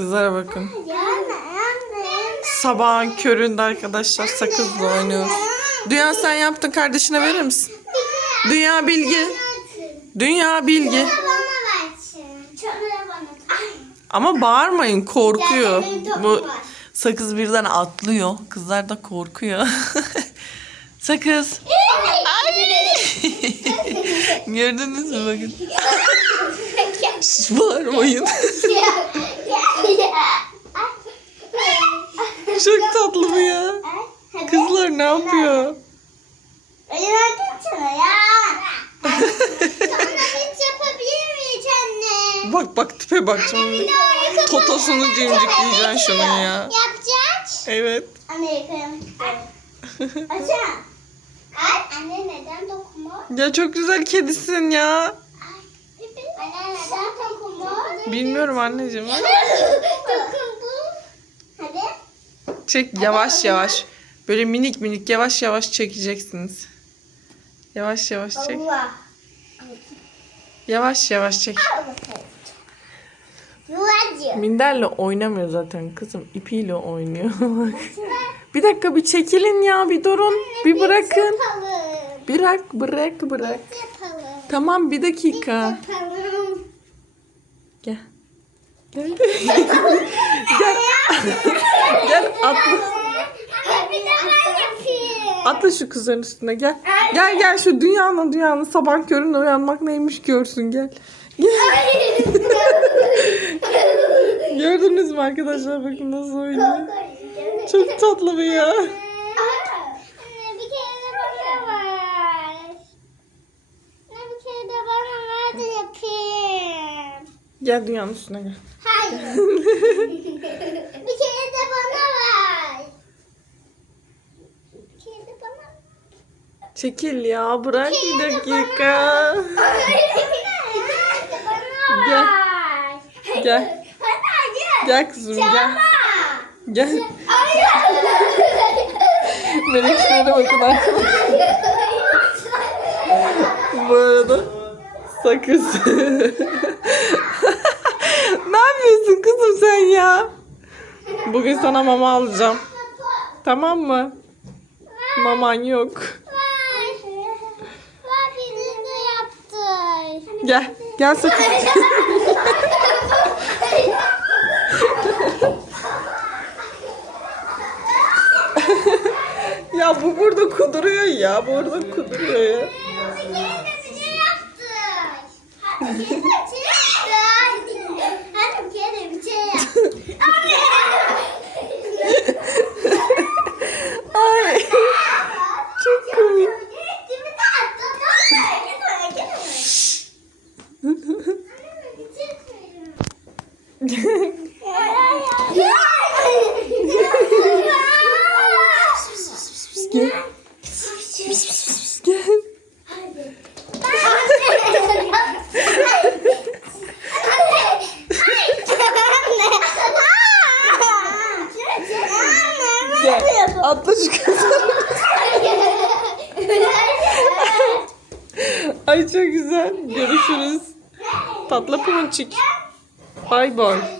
Kızlara bakın. Sabahın köründe arkadaşlar sakızla oynuyoruz. Dünya sen yaptın kardeşine verir misin? Dünya bilgi. Dünya bilgi. Ama bağırmayın korkuyor. Bu sakız birden atlıyor. Kızlar da korkuyor. sakız. Gördünüz mü bakın. Şş, bağırmayın. Çok tatlı bu ya. Kızlar ne yapıyor? Verdin sana ya. Sonra hiç yapabilir miyiz anne? Bak bak tipe bak şimdi. Totosunu cimcikleyeceksin şunun ya. Yapacağız. Evet. Anne yıkayalım. Açın. Ay anne neden dokunma? Ya çok güzel kedisin ya. Anne neden dokunma? Bilmiyorum anneciğim. Dokundu. Hadi. Çek yavaş yavaş. Böyle minik minik yavaş yavaş çekeceksiniz. Yavaş yavaş çek. Allah. Yavaş yavaş çek. Yuvacı. Minderle oynamıyor zaten kızım. ipiyle oynuyor. bir dakika bir çekilin ya bir durun. Bir bırakın. Bırak bırak bırak. Tamam bir dakika. Gel. Gel. Gel atla. Anne bir de ben yapayım. Atla şu kızların üstüne gel. Gel gel şu dünyanın dünyanın sabah köründe uyanmak neymiş görsün gel. Gel. Gördünüz mü arkadaşlar bakın nasıl oynuyor. Çok tatlı ya. Bir yapayım. Gel dünyanın üstüne gel. Hayır. bir kere de bana ver. Bir kere de bana Çekil ya bırak bir dakika. Gel. Gel. Gel kızım gel. Gel. Melekşilere bakın arkadaşlar. Bu arada sakız. ne yapıyorsun kızım sen ya? Bugün sana mama alacağım. Tamam mı? Maman yok. Gel. Gel sakız. ya bu burada kuduruyor ya. Burada kuduruyor ya. Kere de bize yaptı. Hadi bir kere de bir şey yaptı. Hadi bir kere de bir şey yaptı. Ay. Çok komik. Kimi de attı. Git oraya git oraya. Anne bir şey söyleyeyim. Gel. Gel. Gel. Atla şu kızı. Ay çok güzel. Görüşürüz. Tatlı ponçik. Bay bay.